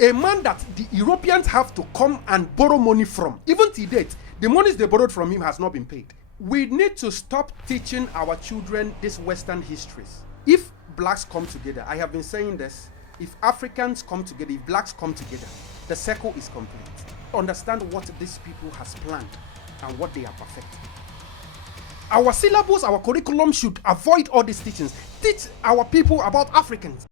A man that the Europeans have to come and borrow money from. Even to date, the monies they borrowed from him has not been paid. We need to stop teaching our children these Western histories. If blacks come together, I have been saying this, if Africans come together, if blacks come together, the circle is complete. Understand what these people has planned and what they are perfecting. Our syllabus, our curriculum should avoid all these teachings. Teach our people about Africans.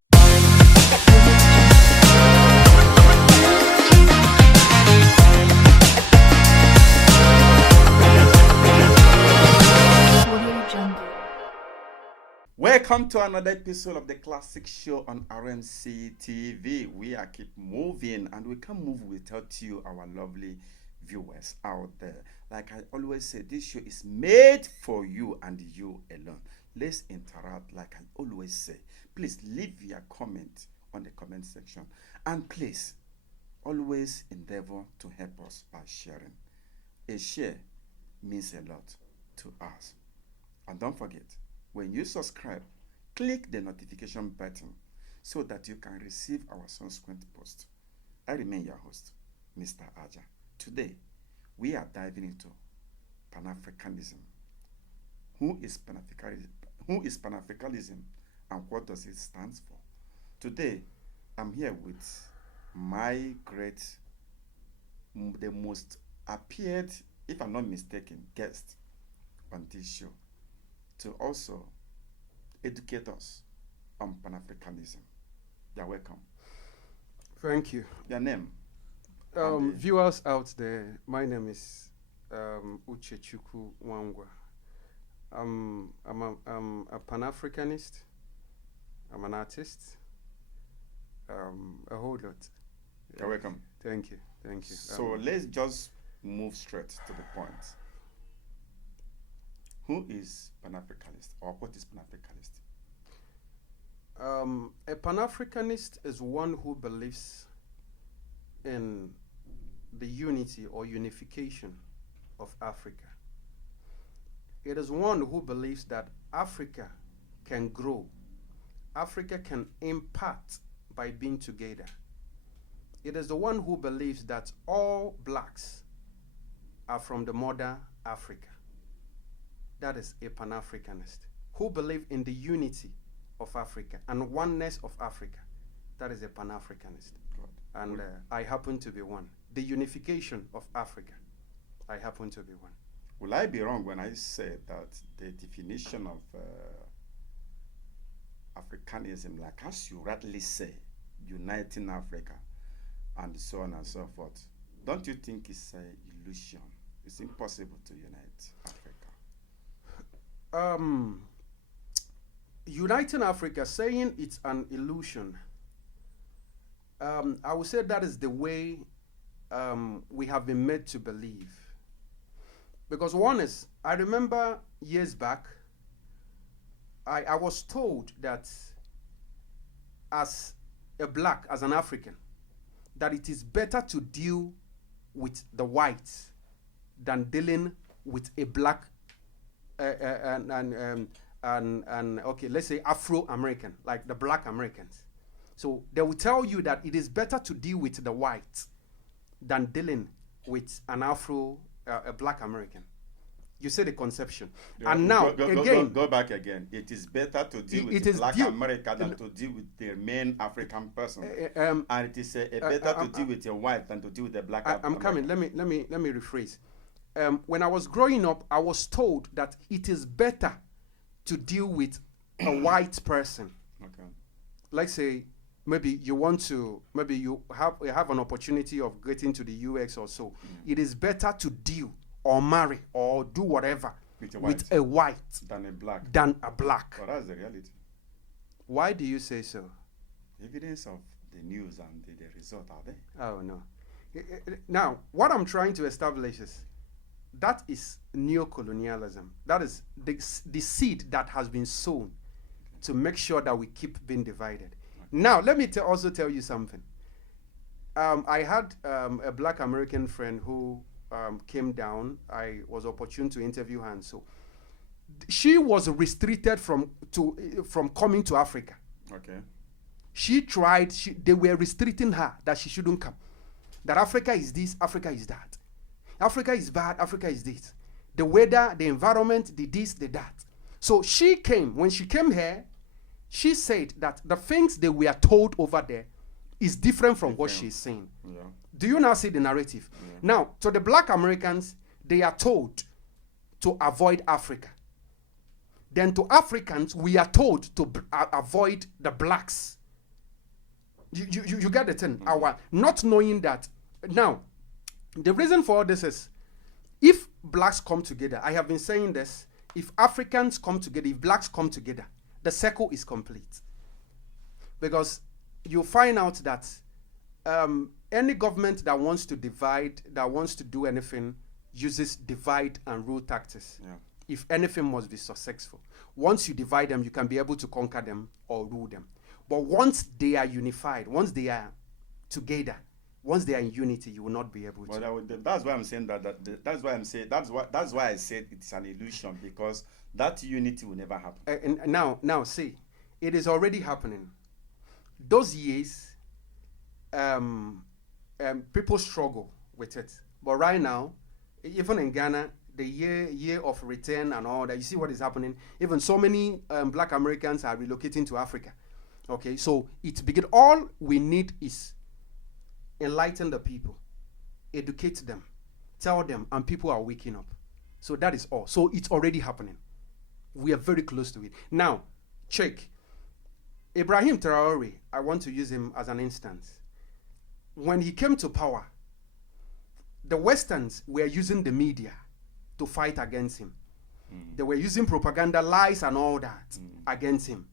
Welcome to another episode of the Classis Show on RMC TV. We are keep moving, and we can't move without you, our lovely viewers out there. Like I always say, this show is made for you and you alone. Let's interact like I always say. Please leave your comment on the comment section, and please always endeavor to help us by sharing. A share means a lot to us. And don't forget, when you subscribe, click the notification button so that you can receive our subsequent posts. I remain your host, Mr. Ajah. Today, we are diving into Pan Africanism. Who is Pan Africanism and what does it stand for? Today, I'm here with my the most appeared, if I'm not mistaken, guest on this show, to also educate us on Pan-Africanism. You're welcome. Thank you. Your name? Viewers out there, my name is Uchechukwu Wangwa. I'm a Pan-Africanist. I'm an artist. A whole lot. You're welcome. Thank you. Thank you. So let's just move straight to the point. Who is Pan-Africanist, or what is Pan-Africanist? A Pan-Africanist is one who believes in the unity or unification of Africa. It is one who believes that Africa can grow. Africa can impact by being together. It is the one who believes that all blacks are from the mother Africa. That is a Pan-Africanist who believe in the unity of Africa and oneness of Africa. That is a Pan-Africanist. And I happen to be one. The unification of Africa, I happen to be one. Will I be wrong when I say that the definition of Africanism, like as you rightly say, uniting Africa and so on and so forth, don't you think it's an illusion? It's impossible to unite Africa. Uniting Africa, saying it's an illusion, I would say that is the way we have been made to believe. Because one is, I remember years back, I was told that as a black, as an African, that it is better to deal with the whites than dealing with a black okay, let's say Afro-American, like the black Americans. So they will tell you that it is better to deal with the whites than dealing with an a black American. You say the conception. And now, go back again. It is better to deal with the black America than to deal with the main African person. And it is better to deal with a white than to deal with the black American. I'm coming. Let me rephrase. When I was growing up, I was told that it is better to deal with a white person. Okay. Like say, maybe you have an opportunity of getting to the US or so. It is better to deal or marry or do whatever with a white than a black. Well, that's the reality. Why do you say so? Evidence of the news and the result are there. Oh no. Now, what I'm trying to establish is that is neocolonialism. That is the seed that has been sown to make sure that we keep being divided. Now, let me also tell you something. I had a black American friend who came down. I was opportune to interview her, and so she was restricted from coming to Africa. Okay. she tried, they were restricting her that she shouldn't come. That Africa is this, Africa is that. Africa is bad, Africa is this. The weather, the environment, the this, the that. So she came. When she came here, she said that the things they were told over there is different from what she's saying. Yeah. Do you now see the narrative? Yeah. Now, to the black Americans, they are told to avoid Africa. Then to Africans, we are told to avoid the blacks. You get the thing? Our not knowing that. Now, the reason for all this is, if blacks come together, I have been saying this, if Africans come together, if blacks come together, the circle is complete. Because you find out that any government that wants to divide, that wants to do anything, uses divide and rule tactics. Yeah. If anything must be successful. Once you divide them, you can be able to conquer them or rule them. But once they are unified, once they are together, once they are in unity, you will not be able to. Well, that's why I'm saying that's why I said it's an illusion, because that unity will never happen. And now see, it is already happening. Those years, people struggle with it. But right now, even in Ghana, the year of return and all that, you see what is happening. Even so many black Americans are relocating to Africa. Okay, so it's begin. All we need is enlighten the people, educate them, tell them, and people are waking up. So that is all. So it's already happening. We are very close to it. Now, check. Ibrahim Traore, I want to use him as an instance. When he came to power, the Westerns were using the media to fight against him. They were using propaganda, lies, and all that against him.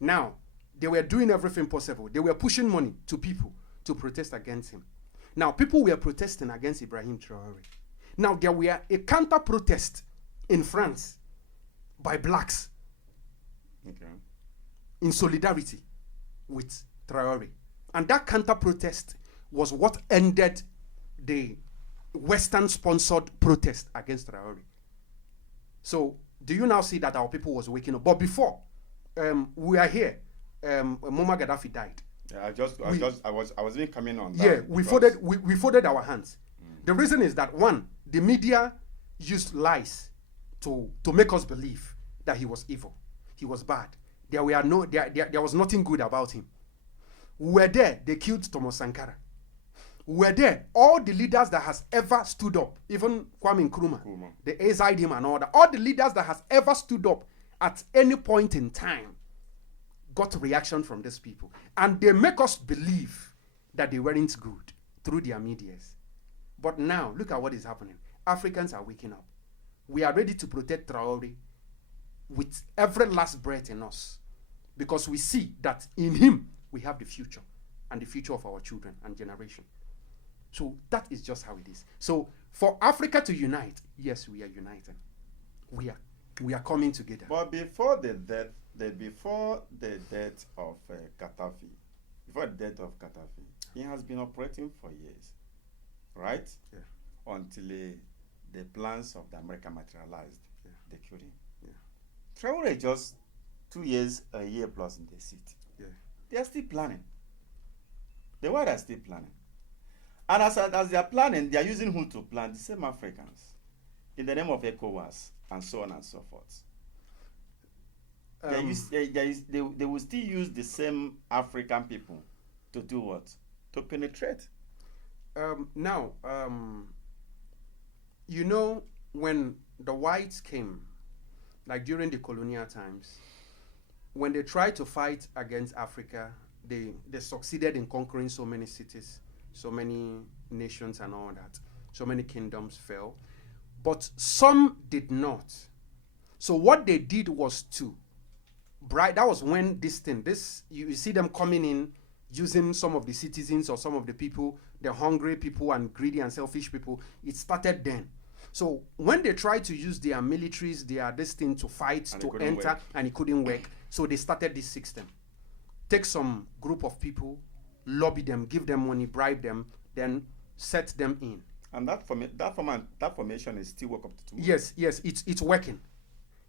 Now, they were doing everything possible. They were pushing money to people to protest against him. Now, people were protesting against Ibrahim Traore. Now, there were a counter-protest in France by blacks in solidarity with Traore. And that counter-protest was what ended the Western-sponsored protest against Traore. So, do you now see that our people was waking up? But before, we are here. Muammar Gaddafi died. Yeah, I was even coming on that. Yeah, we folded our hands. The reason is that, one, the media used lies to make us believe that he was evil, he was bad. There was nothing good about him. We were there. They killed Thomas Sankara. We were there. All the leaders that has ever stood up, even Kwame Nkrumah, they exiled him and all that. All the leaders that has ever stood up at any point in time got reaction from these people. And they make us believe that they weren't good through their medias. But now, look at what is happening. Africans are waking up. We are ready to protect Traore with every last breath in us, because we see that in him we have the future, and the future of our children and generation. So that is just how it is. So for Africa to unite, yes, we are united. We are coming together. But before the death of Gaddafi, he has been operating for years, right? Yeah. Until the plans of the American materialized. Yeah. They killed him. Yeah. Traore just 2 years, a year plus in the seat. Yeah. They are still planning. The world are still planning. And as they are planning, they are using who to plan? The same Africans, in the name of ECOWAS, and so on and so forth. They will still use the same African people to do what? To penetrate. Now, you know, when the whites came, like during the colonial times, when they tried to fight against Africa, they succeeded in conquering so many cities, so many nations and all that. So many kingdoms fell. But some did not. So what they did was to that was when you see them coming in, using some of the citizens or some of the people, the hungry people and greedy and selfish people. It started then. So when they tried to use their militaries, this thing to fight, and to enter, and it couldn't work, so they started this system. Take some group of people, lobby them, give them money, bribe them, then set them in. And that formation is still work up to tomorrow. Yes, it's working.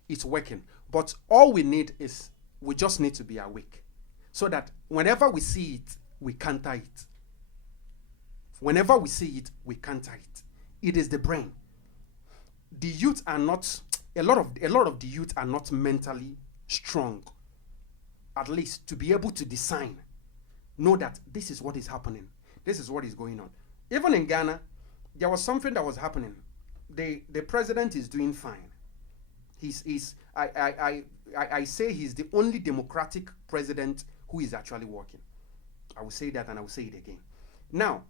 It's working. But all we need is, we just need to be awake. so that whenever we see it, we counter it. Whenever we see it, we counter it. It is the brain. The youth are not, a lot of the youth are not mentally strong, at least to be able to design, know that this is what is happening, this is what is going on. Even in Ghana, there was something that was happening. The president is doing fine. I say he's the only democratic president who is actually working. I will say that and I will say it again. Now,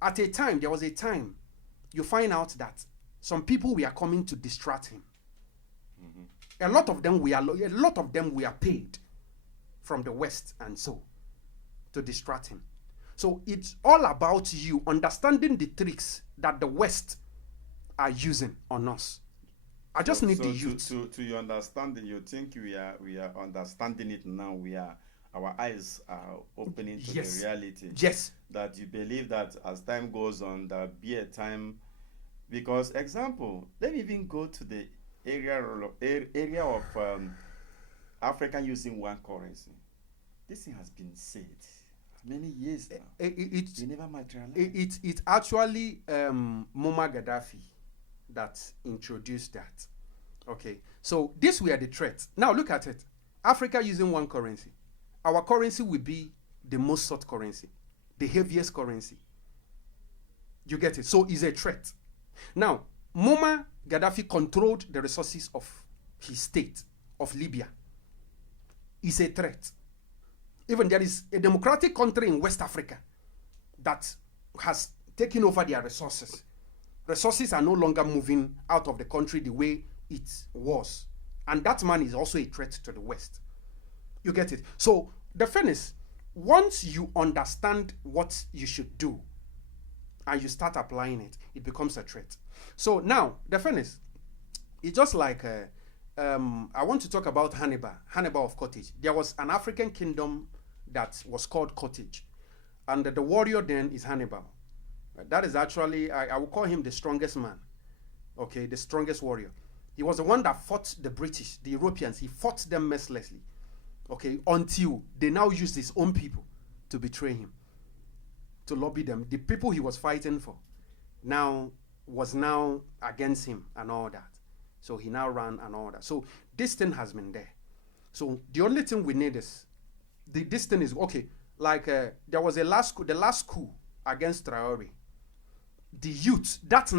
there was a time, you find out that some people were coming to distract him. Mm-hmm. A lot of them were paid from the West and so to distract him. So it's all about you understanding the tricks that the West are using on us. I just need the youth. To your understanding, you think we are understanding it now. Our eyes are opening to the reality. Yes. That you believe that as time goes on, there'll be a time. Because example, let me even go to the area of Africa using one currency. This thing has been said many years now. We never materialized. It's actually Muammar Gaddafi that introduced that. Okay, so this were the threats. Now look at it. Africa using one currency. Our currency will be the most sought currency, the heaviest currency. You get it? So it's a threat. Now, Muammar Gaddafi controlled the resources of his state, of Libya. It's a threat. Even there is a democratic country in West Africa that has taken over their resources. Resources are no longer moving out of the country the way it was. And that man is also a threat to the West. You get it? So the thing is, once you understand what you should do and you start applying it, it becomes a threat. So now, the thing is, it's just like, I want to talk about Hannibal of Carthage. There was an African kingdom that was called Carthage. And the warrior then is Hannibal. That is actually, I will call him the strongest man. Okay, the strongest warrior. He was the one that fought the British, the Europeans. He fought them mercilessly. Okay, until they now used his own people to betray him, to lobby them. The people he was fighting for was now against him and all that. So he now ran and all that. So this thing has been there. So the only thing we need is, this thing is, okay, like there was the last coup against Traore. The youth, that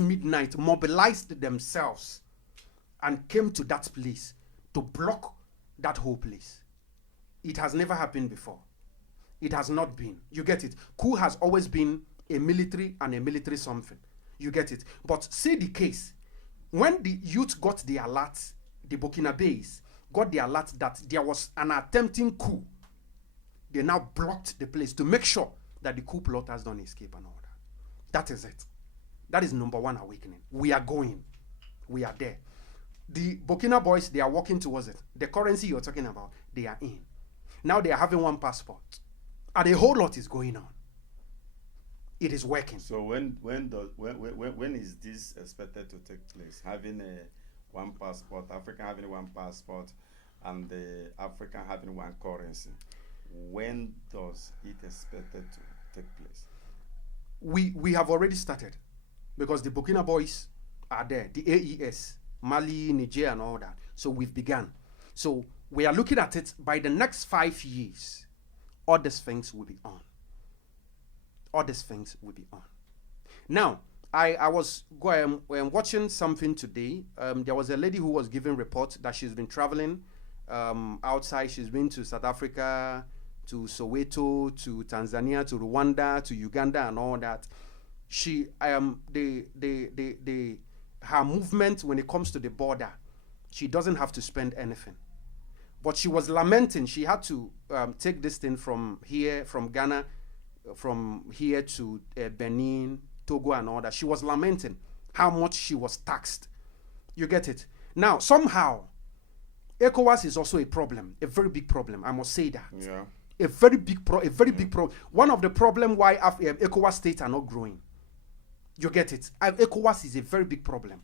midnight, mobilized themselves and came to that place to block that whole place. It has never happened before. It has not been. You get it? Coup has always been a military and a military something. You get it? But see the case. When the youth got the alert, the Burkinabés got the alert that there was an attempting coup, they now blocked the place to make sure that the coup plotters don't escape and all that. That is it. That is number one awakening. We are going. We are there. The Burkina boys, they are walking towards it. The currency you're talking about, they are in. Now they are having one passport. And a whole lot is going on. It is working. So when is this expected to take place? Having one passport, Africa having one passport, and the African having one currency. When does it expected to take place? We have already started, because the Burkina boys are there, the AES, Mali, Niger, and all that. So we've begun. So we are looking at it. By the next 5 years, all these things will be on. All these things will be on. Now, I was watching something today. There was a lady who was giving report that she's been traveling outside. She's been to South Africa, to Soweto, to Tanzania, to Rwanda, to Uganda, and all that. She her movement when it comes to the border, she doesn't have to spend anything. But she was lamenting. She had to take this thing from here, from Ghana, from here to Benin, Togo, and all that. She was lamenting how much she was taxed. You get it? Now, somehow, ECOWAS is also a problem, a very big problem. I must say that. Yeah. A very big problem. One of the problems why ECOWAS states are not growing. You get it? ECOWAS is a very big problem.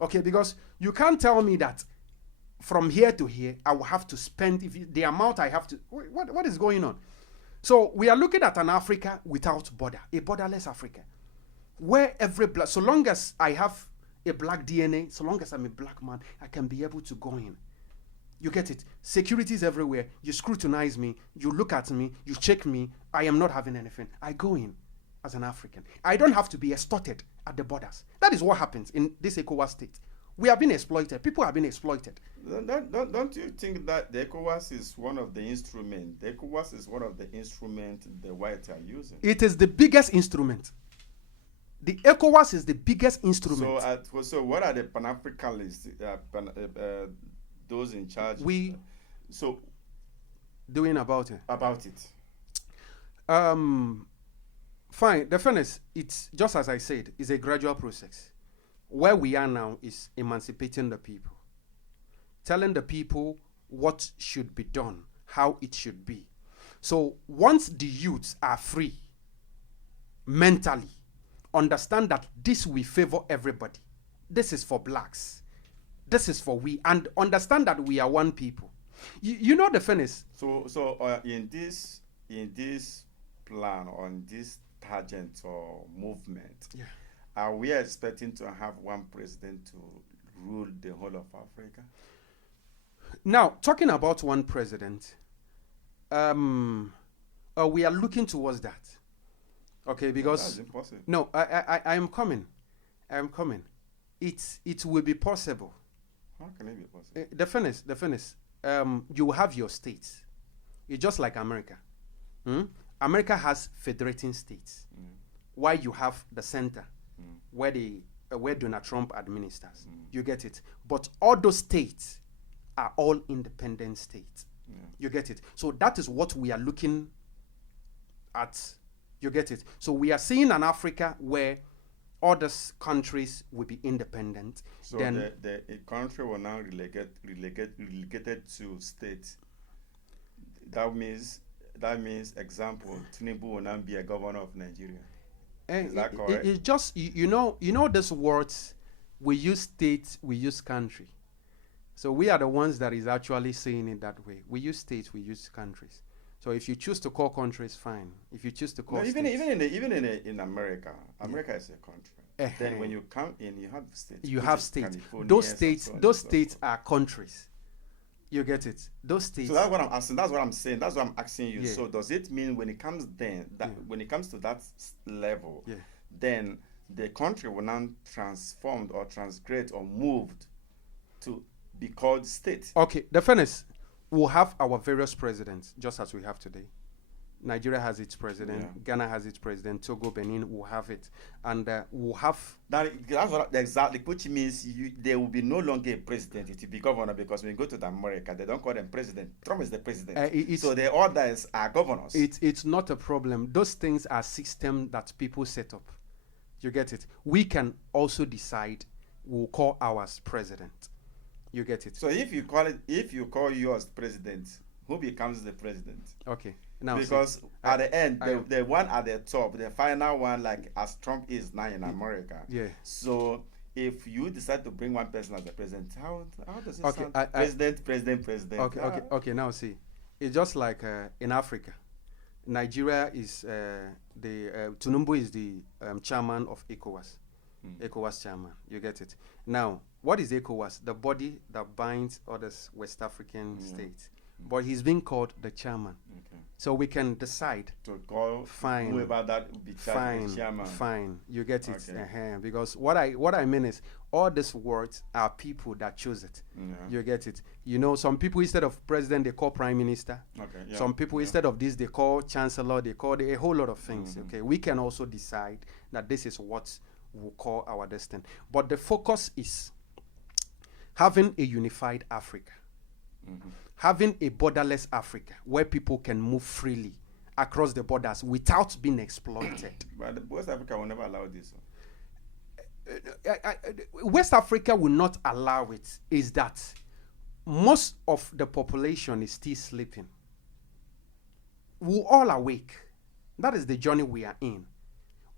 Okay, because you can't tell me that from here to here, I will have to spend the amount I have to. What is going on? So we are looking at an Africa without border, a borderless Africa, where every black, so long as I have a black DNA, so long as I'm a black man, I can be able to go in. You get it? Security is everywhere. You scrutinize me, you look at me, you check me. I am not having anything. I go in as an African. I don't have to be extorted at the borders. That is what happens in this ECOWAS state. We have been exploited. People have been exploited. Don't you think that the ECOWAS is one of the instruments? The ECOWAS is one of the instruments the whites are using. It is the biggest instrument. The ECOWAS is the biggest instrument. So what are the Pan Africanists, those in charge? Doing about it. About it. Fine. The fairness, it's just as I said, it's a gradual process. Where we are now is emancipating the people, telling the people what should be done, how it should be. So once the youths are free mentally, understand that this will favor everybody. This is for blacks. This is for we, and understand that we are one people. You know the fairness. So in this plan, on this tangent or movement, yeah. Are we expecting to have one president to rule the whole of Africa? Now, talking about one president, we are looking towards that. Okay, because that's impossible. No, I am coming. It will be possible. How can it be possible? The fairness. You have your states. It's just like America. America has federating states. While you have the center, where Donald Trump administers. You get it? But all those states are all independent states. You get it? So that is what we are looking at. You get it? So we are seeing an Africa where other countries will be independent. So then the country will now relegated to states. That means, example, Tinubu will now be a governor of Nigeria. Is that correct? It's just, you know these words, we use states, we use country. So we are the ones that is actually saying it that way. We use states, we use countries. So if you choose to call countries, fine. If you choose to call even states, in America, America is a country. Then when you come in, you have states. You have states. Those states are countries. You get it? Those states. So that's what I'm asking. That's what I'm saying. That's what I'm asking you. Yeah. So does it mean when it comes when it comes to that level, then the country will now transformed or transgrade or moved to be called state? Okay. The fairness, we'll have our various presidents just as we have today. Nigeria has its president. Ghana has its president. Togo, Benin will have it, and we'll have. That's what exactly, which means there will be no longer a president. It will be governor, because when you go to America, they don't call them president. Trump is the president. So the others are governors. It's not a problem. Those things are systems that people set up. You get it? We can also decide. We'll call ours president. You get it? So if you call yours president, who becomes the president? Okay. Now, because at the end, the one at the top, the final one, like as Trump is now in America. Yeah. So if you decide to bring one person as the president, how does it sound? President. Okay. Now see, it's just like in Africa, Nigeria is Tinubu is the chairman of ECOWAS. ECOWAS chairman. You get it? Now, what is ECOWAS? The body that binds other West African states. But he's being called the chairman. Okay. So we can decide to call whoever that will be chairman. Fine. You get it? Okay. Because what I mean is, all these words are people that choose it. Yeah. You get it? You know, some people, instead of president, they call prime minister. Okay. Yeah. Some people, instead of this, they call chancellor. They call a whole lot of things. Okay. We can also decide that this is what we'll call our destiny. But the focus is having a unified Africa. Having a borderless Africa where people can move freely across the borders without being exploited. But West Africa will never allow this. West Africa will not allow it. Is that most of the population is still sleeping. We're all awake. That is the journey we are in.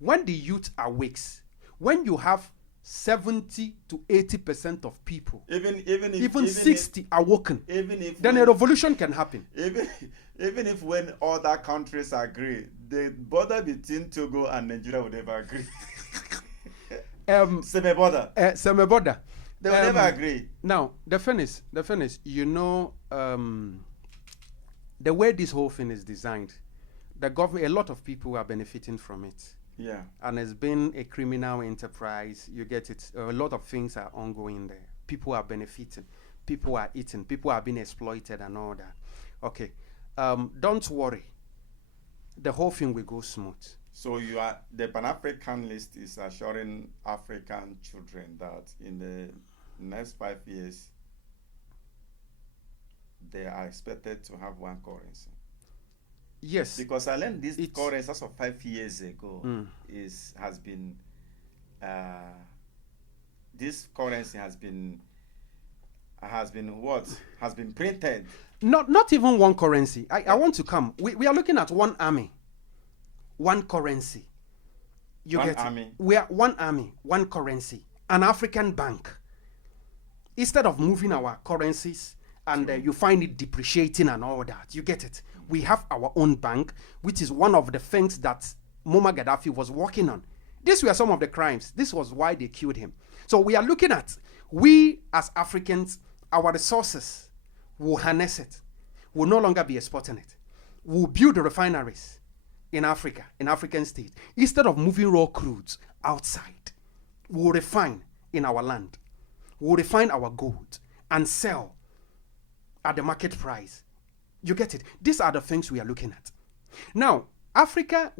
When the youth awakes, when you have 70 to 80% of people, even 60 are woken, then when, a revolution can happen. even if when other countries agree, the border between Togo and Nigeria would never agree. Same border. They will never agree. Now, the thing is, the way this whole thing is designed, the government, a lot of people are benefiting from it. Yeah. And it's been a criminal enterprise. You get it. A lot of things are ongoing there. People are benefiting. People are eating. People are being exploited and all that. Okay. Don't worry. The whole thing will go smooth. So the Pan-Africanist is assuring African children that in the next 5 years, they are expected to have one currency. Yes. Because I learned this currency as of 5 years ago this currency has been printed. Not even one currency. I want to come. We are looking at one army, one currency. One army. We are one army, one currency, an African bank. Instead of moving our currencies and you find it depreciating and all that, you get it. We have our own bank, which is one of the things that Muammar Gaddafi was working on. These were some of the crimes. This was why they killed him. So we are looking at, we as Africans, our resources, will harness it. We'll no longer be exporting it. We'll build refineries in Africa, in African states. Instead of moving raw crudes outside, we'll refine in our land. We'll refine our gold and sell at the market price. You get it? These are the things we are looking at. Now, Africa,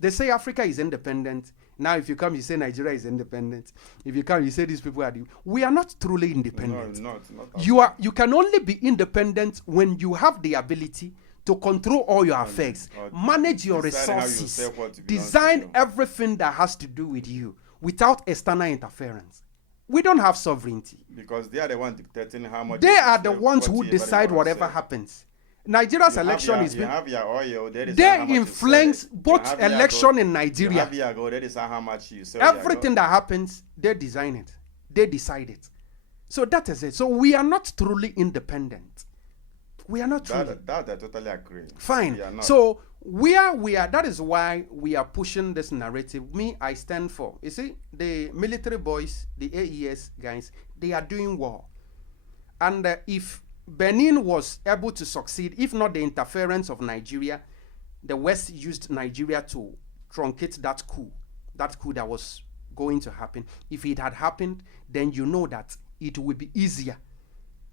they say Africa is independent. Now, if you come, you say Nigeria is independent. If you come, you say these people are we are not truly independent. No, not you can only be independent when you have the ability to control all your affairs, manage your resources, design everything that has to do with you without external interference. We don't have sovereignty. Because they are the ones dictating how much. They are the ones who decide whatever happens. Nigeria's election is being. They influence both election in Nigeria. Everything that happens, they design it. They decide it. So that is it. So we are not truly independent. We are not truly. That I totally agree. Fine. So where we are, that is why we are pushing this narrative. Me, I stand for. You see, the military boys, the AES guys, they are doing well. And if Benin was able to succeed, if not the interference of Nigeria, the West used Nigeria to truncate that coup that was going to happen. If it had happened, then you know that it will be easier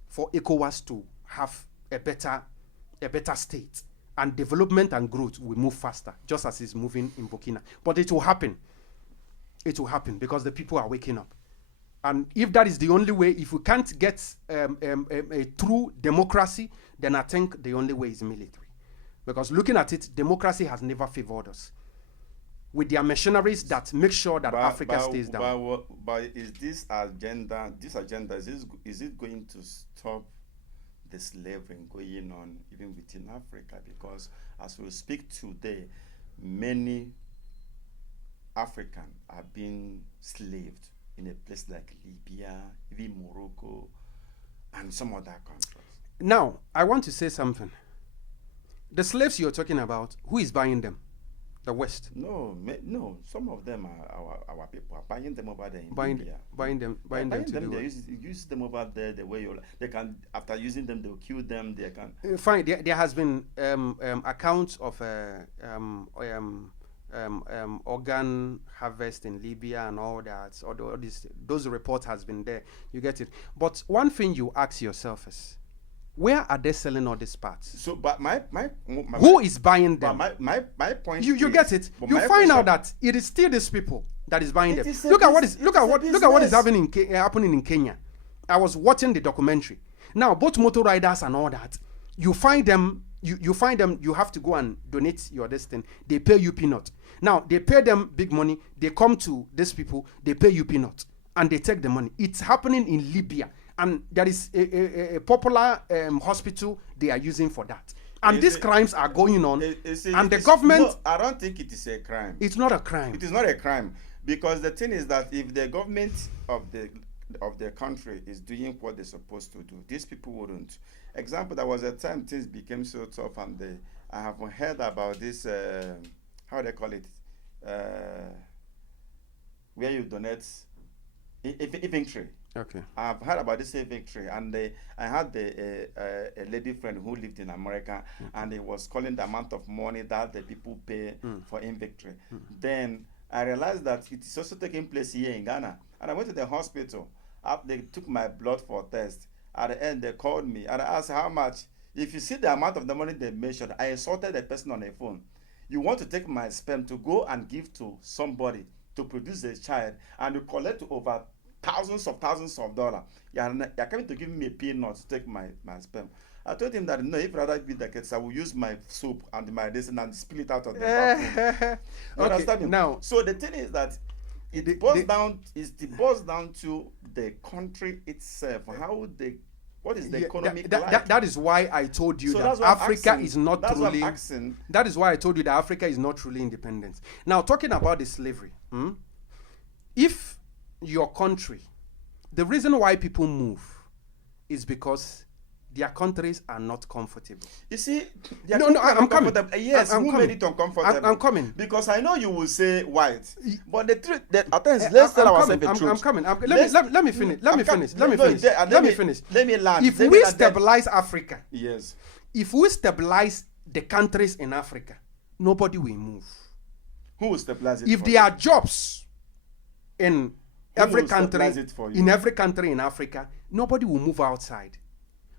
for ECOWAS to have a better state, and development and growth will move faster, just as it's moving in Burkina. But it will happen. It will happen because the people are waking up. And if that is the only way, if we can't get a true democracy, then I think the only way is military. Because looking at it, democracy has never favored us. With their machineries that make sure that Africa stays down. But is this agenda, is it going to stop the slavery going on even within Africa? Because as we speak today, many Africans are being slaved in a place like Libya, even Morocco, and some other countries. Now, I want to say something. The slaves you're talking about, who is buying them? The West? No. Some of them are our people are buying them over there in Libya. Buying them to do they use them over there the way they can. After using them, they'll kill them. They can. Fine. There has been accounts of organ harvest in Libya and all that. Those reports has been there. You get it. But one thing you ask yourself is, where are they selling all these parts? So, but my who is buying them? My point. You get it. You find out that it is still these people that is buying them. Look at what is happening in Kenya. I was watching the documentary. Now, both motor riders and all that, you find them. You find them. You have to go and donate your destiny. They pay you peanut. Now they pay them big money. They come to these people. They pay you peanut, and they take the money. It's happening in Libya. And there is a popular hospital they are using for that. And these crimes are going on. And the government... No, I don't think it is a crime. It's not a crime. It is not a crime. Because the thing is that if the government of the country is doing what they're supposed to do, these people wouldn't. Example, there was a time things became so tough, and I have heard about this, how they call it, where you donate inventory. Okay. I've heard about this inventory, and I had a lady friend who lived in America, and he was calling the amount of money that the people pay for inventory. Then I realized that it is also taking place here in Ghana, and I went to the hospital. They took my blood for a test. At the end, they called me, and I asked how much. If you see the amount of the money they mentioned, I insulted the person on the phone. You want to take my sperm to go and give to somebody to produce a child, and you collect over thousands of dollars. You're coming to give me a peanut to take my sperm. I told him that no, if rather be the case, I will use my soap and my medicine and spill it out of the bathroom. You understand me? Now, so the thing is that it boils down to the country itself. What is the economic like? That is why I told you that Africa is not truly. That is why I told you that Africa is not truly independent. Now, talking about the slavery, if your country, the reason why people move is because their countries are not comfortable. You see, I'm coming. Yes, who made it uncomfortable? I'm coming. Because I know you will say white, but the truth, at times, let's tell ourselves the truth. I'm coming. Let me finish. Let me finish. Let me land. If we stabilize Africa, yes. If we stabilize the countries in Africa, nobody will move. Who will stabilize it? If there are jobs in every country, in Africa, nobody will move outside.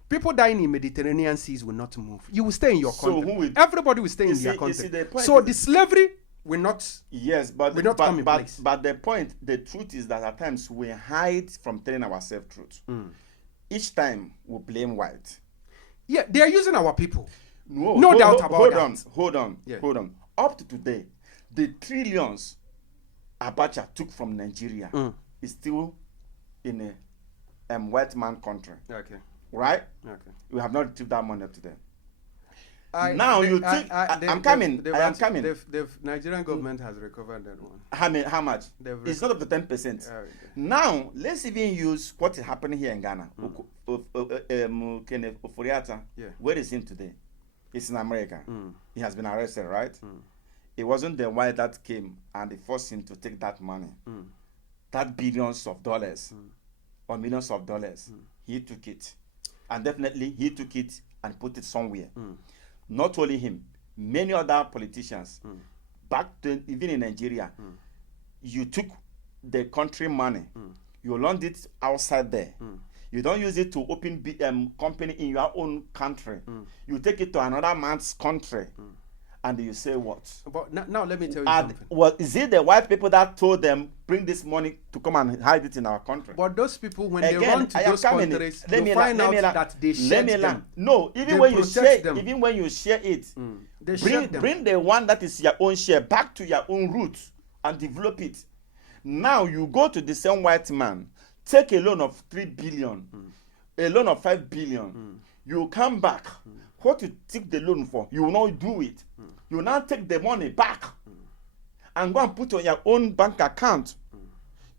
People dying in Mediterranean seas will not move. You will stay in your country. Everybody will stay in their country. So the slavery will not. Yes, but the point, the truth is that at times we hide from telling ourselves truth. Each time we blame white. Yeah, they are using our people. No doubt about that. Hold on. Up to today, the trillions Ajah took from Nigeria is still in a white man country. Okay. Right? Okay. We have not retrieved that money today. I'm coming. The Nigerian government has recovered that one. How much? It's not up to 10%. Now, let's even use what is happening here in Ghana. Kenneth Oforiatta, where is him today? He's in America. He has been arrested, right? It wasn't the white that came and they forced him to take that money. That billions of dollars or millions of dollars. He took it. And definitely he took it and put it somewhere. Not only him, many other politicians, back to even in Nigeria, you took the country money, you loaned it outside there. You don't use it to open company in your own country. You take it to another man's country. And you say what? But now let me tell you something. Well, is it the white people that told them bring this money to come and hide it in our country? But those people, when they run to those countries, you find out that they share them. No, even when you share it, bring the one that is your own share back to your own roots and develop it. Now you go to the same white man, take a loan of 3 billion, a loan of 5 billion. You come back. What you take the loan for, you will not do it. You will now take the money back and go and put on your own bank account.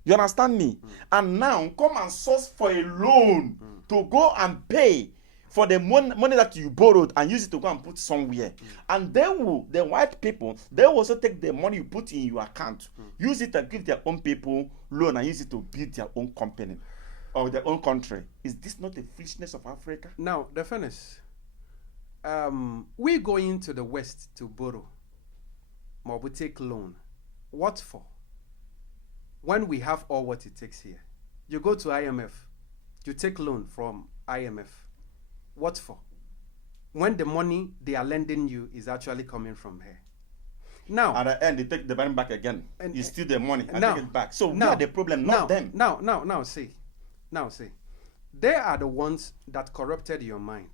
You understand me? And now come and source for a loan to go and pay for the money that you borrowed and use it to go and put somewhere. And the white people, they will also take the money you put in your account, use it to give their own people loan and use it to build their own company or their own country. Is this not the foolishness of Africa? Now, the fairness. We go into the West to borrow, or we take loan. What for? When we have all what it takes here. You go to IMF, you take loan from IMF. What for? When the money they are lending you is actually coming from here. Now, at the end, they take the money back again. And you steal the money and take it back. So we are the problem, not them. Now, see. They are the ones that corrupted your mind.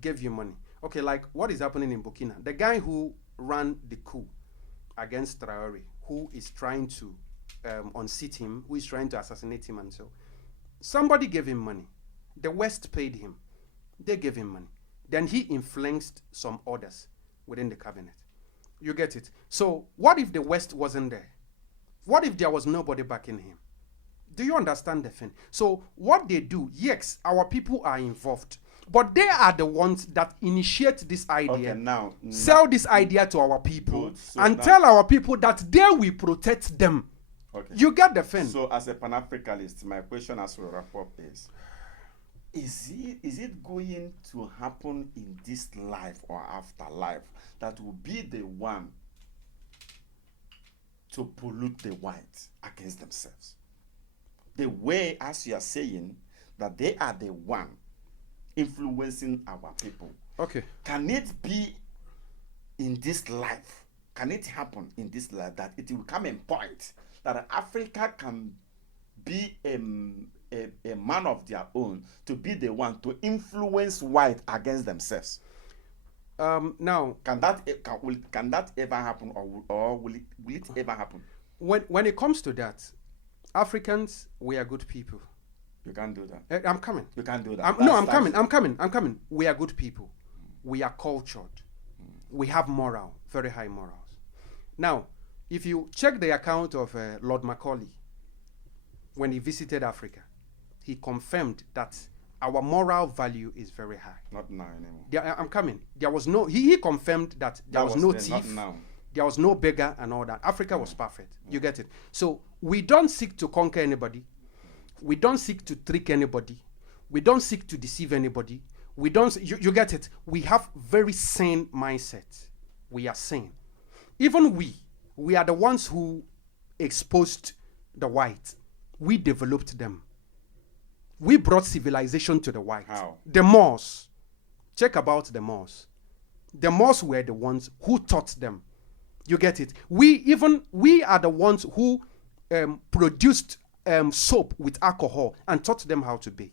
Gave you money. Okay, like what is happening in Burkina? The guy who ran the coup against Traoré, who is trying to unseat him, who is trying to assassinate him, and so somebody gave him money. The West paid him. They gave him money. Then he influenced some others within the cabinet. You get it? So what if the West wasn't there? What if there was nobody backing him? Do you understand the thing? So what they do, yes, our people are involved, but they are the ones that initiate this idea, sell this idea to our people, and tell our people that they will protect them. Okay. You get the thing? So as a Pan-Africanist, my question as we wrap up is it going to happen in this life or afterlife that will be the one to pollute the whites against themselves? The way, as you are saying, that they are the one influencing our people. Okay. Can it be in this life? Can it happen in this life that it will come a point that Africa can be a man of their own, to be the one to influence white against themselves? Now, can that ever happen, or will it ever happen? When it comes to that, Africans, we are good people. You can't do that. I'm coming. You can't do that. I'm coming. We are good people. We are cultured. We have moral, very high morals. Now, if you check the account of Lord Macaulay, when he visited Africa, he confirmed that our moral value is very high. Not now anymore. I'm coming. There was no. He confirmed that there was no thief. There was no beggar and all that. Africa was perfect. You get it? So we don't seek to conquer anybody. We don't seek to trick anybody. We don't seek to deceive anybody. We don't. You get it? We have very sane mindset. We are sane. Even we are the ones who exposed the whites. We developed them. We brought civilization to the whites. How? The Moors. Check about the Moors. The Moors were the ones who taught them. You get it? We are the ones who produced soap with alcohol and taught them how to bathe.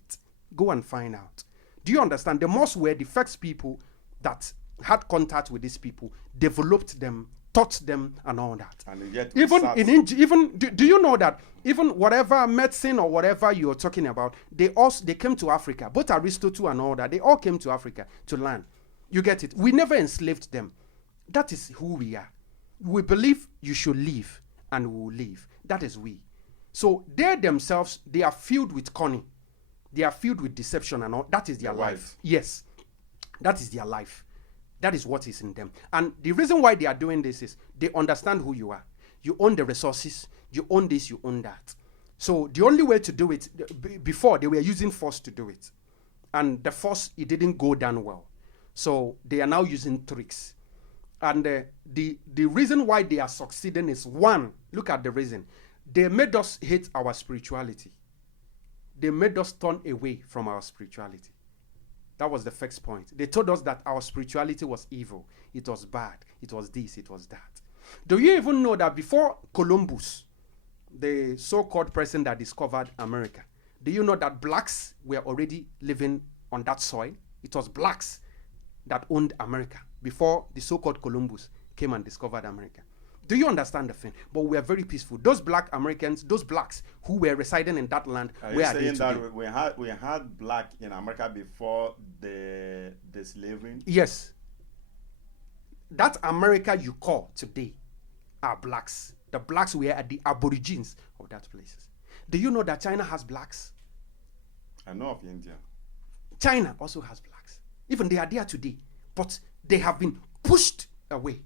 Go and find out. Do you understand? The Moors were the first people that had contact with these people, developed them, taught them, and all that. And yet do you know that even whatever medicine or whatever you're talking about, they came to Africa. Both Aristotle and all that, they all came to Africa to learn. You get it? We never enslaved them. That is who we are. We believe you should live, and we will live. That is we. So they themselves, they are filled with cunning. They are filled with deception and all. That is their life. Yes. That is their life. That is what is in them. And the reason why they are doing this is they understand who you are. You own the resources. You own this, you own that. So the only way to do it, before they were using force to do it. And the force, it didn't go down well. So they are now using tricks. And the reason why they are succeeding is, one, look at the reason. They made us hate our spirituality. They made us turn away from our spirituality. That was the first point. They told us that our spirituality was evil. It was bad. It was this. It was that. Do you even know that before Columbus, the so-called person that discovered America, do you know that blacks were already living on that soil? It was blacks that owned America before the so-called Columbus came and discovered America. Do you understand the thing? But we are very peaceful. Those black Americans, those blacks who were residing in that land, where are they today? We had black in America before the slavery? Yes. That America you call today are blacks. The blacks were at the aborigines of that places. Do you know that China has blacks? I know of India. China also has blacks. Even they are there today. But they have been pushed away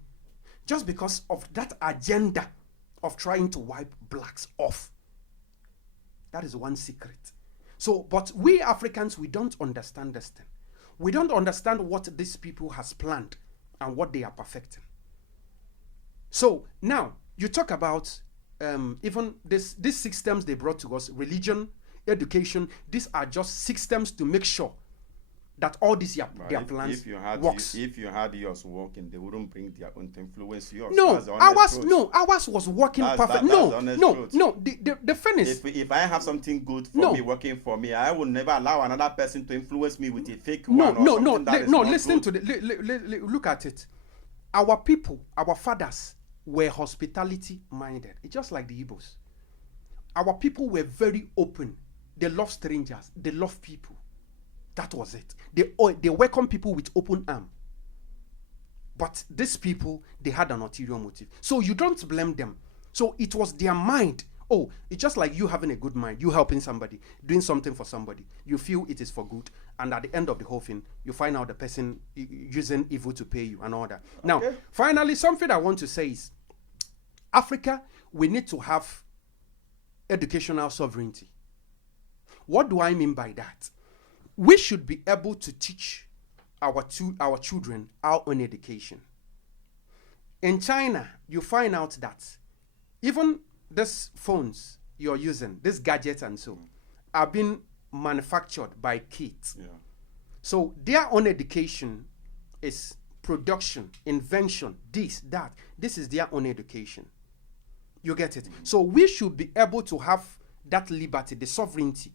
just because of that agenda of trying to wipe blacks off. That is one secret. So, but we Africans, we don't understand this thing. We don't understand what these people has planned and what they are perfecting. So now you talk about even these systems they brought to us, religion, education. These are just systems to make sure that all these their plans works. If you had yours working, they wouldn't bring their own to influence yours. Ours was working perfect. The thing is, if I have something good for me working for me, I will never allow another person to influence me with a fake one. Listen to look at it. Our people, our fathers were hospitality minded. It's just like the Igbos. Our people were very open. They love strangers. They love people. That was it. They welcome people with open arm. But these people, they had an ulterior motive. So you don't blame them. So it was their mind. Oh, it's just like you having a good mind, you helping somebody, doing something for somebody. You feel it is for good. And at the end of the whole thing, you find out the person using evil to pay you and all that. Okay. Now, finally, something I want to say is, Africa, we need to have educational sovereignty. What do I mean by that? We should be able to teach our children our own education. In China, you find out that even these phones you're using, these gadgets and so, are being manufactured by kids. Yeah. So their own education is production, invention, this, that. This is their own education. You get it? So we should be able to have that liberty, the sovereignty,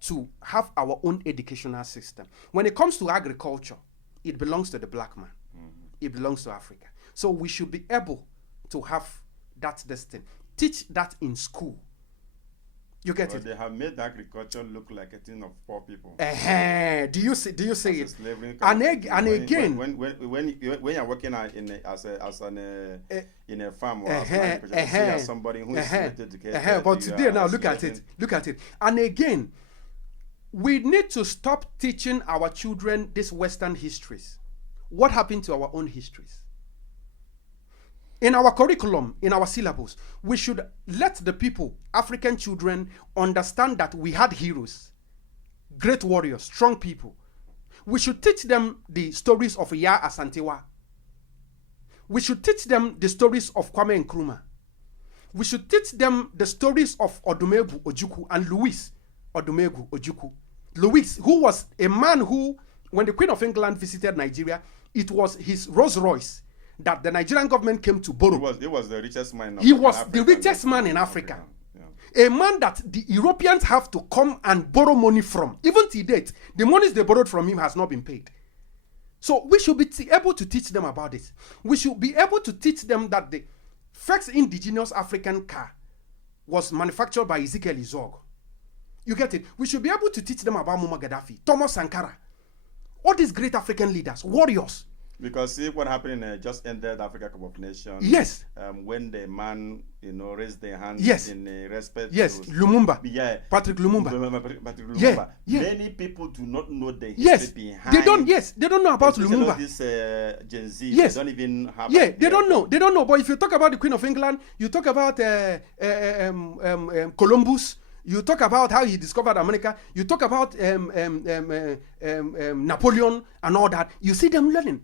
to have our own educational system. When it comes to agriculture, it belongs to the black man. It belongs to Africa. So we should be able to have that destiny. Teach that in school. You get it? They have made agriculture look like a thing of poor people. Do you see it? And again, when you're working in a farm or as somebody who is educated. But today now, look at it. And again, we need to stop teaching our children these Western histories. What happened to our own histories? In our curriculum, in our syllabus, we should let the people, African children, understand that we had heroes, great warriors, strong people. We should teach them the stories of Ya Asantewa. We should teach them the stories of Kwame Nkrumah. We should teach them the stories of Odumegwu Ojukwu and Louis Odumegwu Ojukwu. Louis, who was a man who, when the Queen of England visited Nigeria, it was his Rolls Royce that the Nigerian government came to borrow. He was the richest man. He was the richest man in Africa. Yeah. A man that the Europeans have to come and borrow money from. Even to date, the monies they borrowed from him has not been paid. So we should be able to teach them about this. We should be able to teach them that the first indigenous African car was manufactured by Ezekiel Izog. You get it? We should be able to teach them about Muammar Gaddafi, Thomas Sankara, all these great African leaders, warriors. Because see what happened in just ended Africa Cup of Nations. Yes. When the man, raised their hands in respect. Yes. To Lumumba. Yeah. Patrick Lumumba. Patrick Lumumba. Yeah. Many people do not know the history behind. They don't. Yes. They don't know about Lumumba. This Gen Z. Yes. They don't even have. Yeah. They don't know. They don't know. But if you talk about the Queen of England, you talk about Columbus. You talk about how he discovered America. You talk about Napoleon and all that. You see them learning.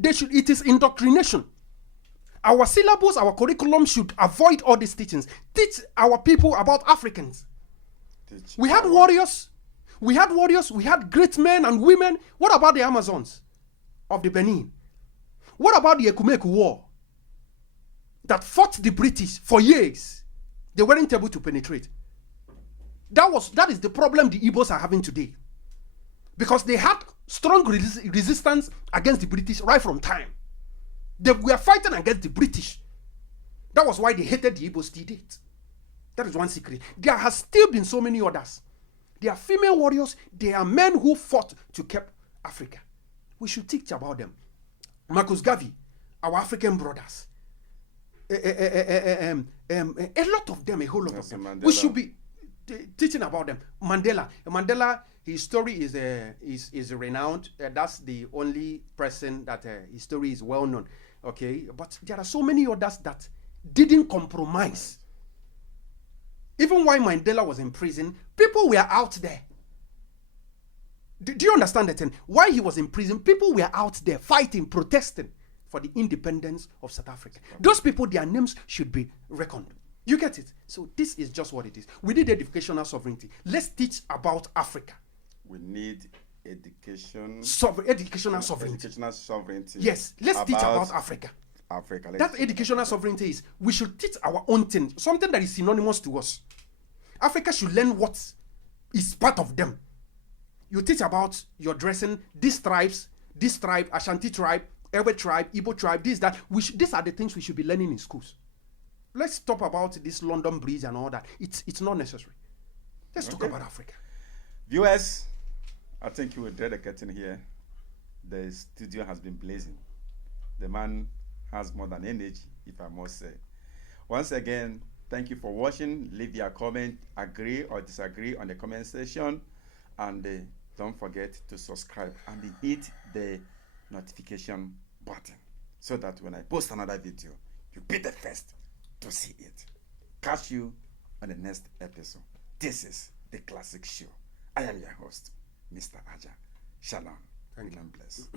It is indoctrination. Our syllabus, our curriculum should avoid all these teachings. Teach our people about Africans. We had warriors. We had great men and women. What about the Amazons of the Benin? What about the Ekumeku War that fought the British for years? They weren't able to penetrate. That is the problem the Igbos are having today. Because they had strong resistance against the British right from time. They were fighting against the British. That was why they hated the Igbos till date. That is one secret. There has still been so many others. They are female warriors. They are men who fought to keep Africa. We should teach about them. Marcus Garvey, our African brothers. A lot of them, a whole lot of them. Mandela. We should be teaching about them. Mandela, his story is renowned. That's the only person that his story is well known. Okay, but there are so many others that didn't compromise. Even while Mandela was in prison, people were out there. Do you understand that? While he was in prison, people were out there fighting, protesting for the independence of South Africa. Those people, their names should be reckoned. You get it? So this is just what it is. We need educational sovereignty. Let's teach about Africa. We need educational sovereignty. Educational sovereignty. Yes, let's teach about Africa. That educational sovereignty is, we should teach our own thing, something that is synonymous to us. Africa should learn what is part of them. You teach about your dressing, these tribes, this tribe, Ashanti tribe, Ewe tribe, Igbo tribe, this, that. These are the things we should be learning in schools. Let's stop about this London Bridge and all that. It's not necessary. Let's talk about Africa. Viewers, I think you will dread the curtain here. The studio has been blazing. The man has more than energy, if I must say. Once again, thank you for watching. Leave your comment, agree or disagree on the comment section. And don't forget to subscribe and hit the notification button so that when I post another video, you'll be the first to see it. Catch you on the next episode. This is the Classis Show. I am your host, Mr. Ajah. Shalom. Thank you. And bless.